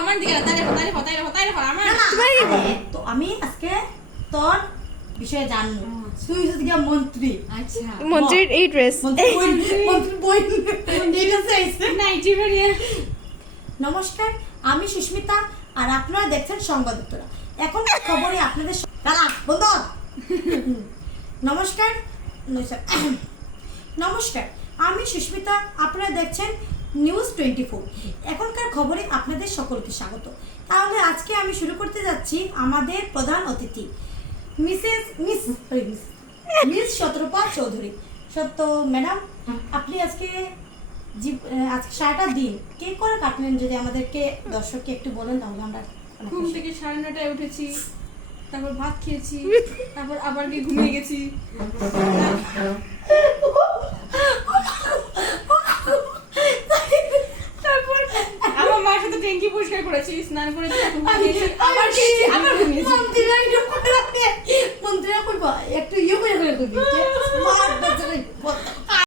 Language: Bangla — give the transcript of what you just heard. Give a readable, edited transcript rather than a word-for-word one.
আমার দিকে তাই আমার তো আমি আজকে তোর বিষয়ে জানবো তুই হচ্ছে গিয়া মন্ত্রী আচ্ছা মন্ত্রীর এই ড্রেস মন্ত্রী বই নাইটি বানিয়ে নমস্কার আমি সুস্মিতা আর আপনারা দেখছেন সংবাদ উত্তরা এখন খবরে আপনাদের দাঁড়া বন্ধ নমস্কার নমস্কার আমি সুস্মিতা আপনারা দেখছেন নিউজ 24 এখনকার খবরে আপনাদের সকলকে স্বাগত তাহলে আজকে আমি শুরু করতে যাচ্ছি আমাদের প্রধান অতিথি মিস শতরূপা চৌধুরী সত্য ম্যাডাম আপনি আজকে আজকে সারাটা দিন কে করে কাটলেন যদি আমাদেরকে দর্শককে একটু বলেন তাহলে আমরা ঘুম থেকে 9:30টায় উঠেছি তারপর ভাত খেয়েছি তারপর আবার গিয়ে ঘুমিয়ে গেছি তারপর আমার মার সাথে ট্যাঙ্কি পরিষ্কার করেছি স্নান করেছি আবার খেয়েছি আবার ঘুমিয়েছি মন্ত্রীরা কইবা একটু ইয়ে করে করবি